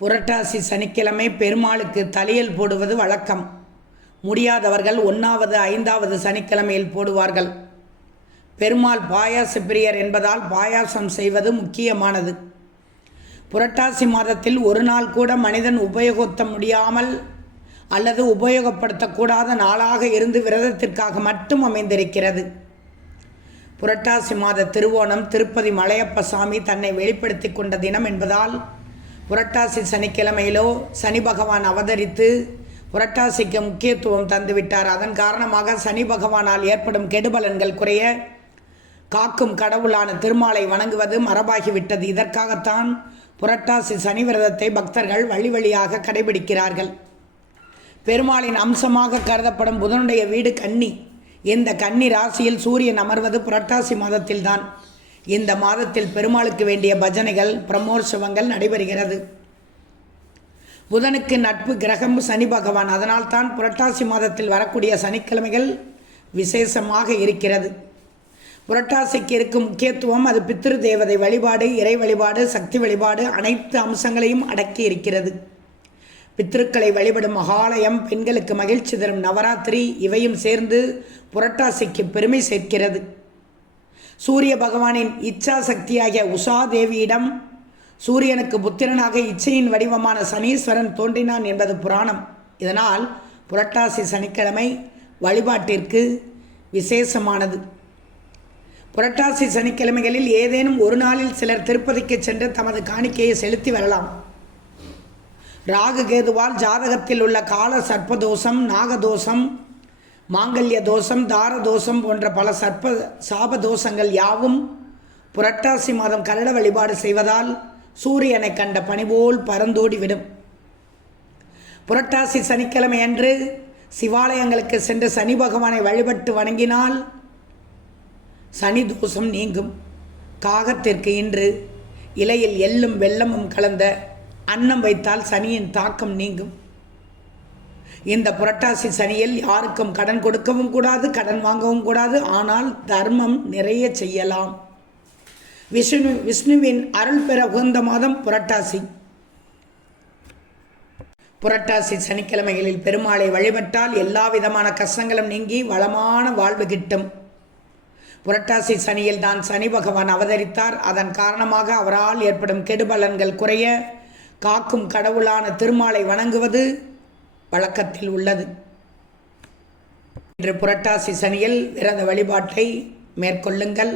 புரட்டாசி சனிக்கிழமை பெருமாளுக்கு தலையல் போடுவது வழக்கம். முடியாதவர்கள் 1வது 5வது சனிக்கிழமையில் போடுவார்கள். பெருமாள் பாயாச பிரியர் என்பதால் பாயாசம் செய்வது முக்கியமானது. புரட்டாசி மாதத்தில் ஒரு நாள் கூட மனிதன் உபயோகப்படுத்த முடியாமல் அல்லது உபயோகப்படுத்தக்கூடாத நாளாக இருந்து விரதத்திற்காக மட்டும் அமைந்திருக்கிறது. புரட்டாசி மாத திருவோணம் திருப்பதி மலையப்ப சாமி தன்னை வெளிப்படுத்தி கொண்ட தினம் என்பதால் புரட்டாசி சனிக்கிழமையிலோ சனி பகவான் அவதரித்து புரட்டாசிக்கு முக்கியத்துவம் தந்துவிட்டார். அதன் காரணமாக சனி பகவானால் ஏற்படும் கெடுபலன்கள் குறைய காக்கும் கடவுளான திருமாலை வணங்குவது மரபாகிவிட்டது. இதற்காகத்தான் புரட்டாசி சனி விரதத்தை பக்தர்கள் வழி வழியாக கடைபிடிக்கிறார்கள். பெருமாளின் அம்சமாக கருதப்படும் புதனுடைய வீடு கன்னி. இந்த கன்னி ராசியில் சூரியன் அமர்வது புரட்டாசி மாதத்தில்தான். இந்த மாதத்தில் பெருமாளுக்கு வேண்டிய பஜனைகள் பிரமோற்சவங்கள் நடைபெறுகிறது. புதனுக்கு நட்பு கிரகம் சனி பகவான். அதனால் தான் புரட்டாசி மாதத்தில் வரக்கூடிய சனிக்கிழமைகள் விசேஷமாக இருக்கிறது. புரட்டாசிக்கு இருக்கும் முக்கியத்துவம் அது பித்ரு தேவதை வழிபாடு, இறை வழிபாடு, சக்தி வழிபாடு அனைத்து அம்சங்களையும் அடக்கி இருக்கிறது. பித்ருக்களை வழிபடும் மகாலயம், பெண்களுக்கு மகிழ்ச்சி தரும் நவராத்திரி இவையும் சேர்ந்து புரட்டாசிக்கு பெருமை சேர்க்கிறது. சூரிய பகவானின் இச்சா சக்தியாகிய உஷா தேவியிடம் சூரியனுக்கு புத்திரனாக இச்சையின் வடிவமான சனீஸ்வரன் தோன்றினான் என்பது புராணம். இதனால் புரட்டாசி சனிக்கிழமை வழிபாட்டிற்கு விசேஷமானது. புரட்டாசி சனிக்கிழமைகளில் ஏதேனும் ஒரு நாளில் சிலர் திருப்பதிக்கு சென்று தமது காணிக்கையை செலுத்தி வரலாம். ராகு கேதுவால் ஜாதகத்தில் உள்ள கால சர்ப்பதோஷம், நாகதோஷம், மாங்கல்ய தோஷம், தார தோஷம் போன்ற பல சாப தோஷங்கள் யாவும் புரட்டாசி மாதம் கருட வழிபாடு செய்வதால் சூரியனை கண்ட பனிபோல் பறந்தோடிவிடும். புரட்டாசி சனிக்கிழமை அன்று சிவாலயங்களுக்கு சென்று சனி பகவானை வழிபட்டு வணங்கினால் சனி தோஷம் நீங்கும். காகத்திற்கு இன்று இலையில் எள்ளும் வெல்லமும் கலந்த அன்னம் வைத்தால் சனியின் தாக்கம் நீங்கும். இந்த புரட்டாசி சனியில் யாருக்கும் கடன் கொடுக்கவும் கூடாது, கடன் வாங்கவும் கூடாது. ஆனால் தர்மம் நிறைய செய்யலாம். விஷ்ணுவின் அருள் பெற உகந்த மாதம் புரட்டாசி. புரட்டாசி சனிக்கிழமைகளில் பெருமாளை வழிபட்டால் எல்லா விதமான கஷ்டங்களும் நீங்கி வளமான வாழ்வு கிட்டும். புரட்டாசி சனியில் தான் சனி பகவான் அவதரித்தார். அதன் காரணமாக அவரால் ஏற்படும் கெடுபலன்கள் குறைய காக்கும் கடவுளான திருமாலை வணங்குவது வழக்கத்தில் உள்ளது. இன்று புரட்டாசி சனியில் விரத வழிபாட்டை மேற்கொள்ளுங்கள்.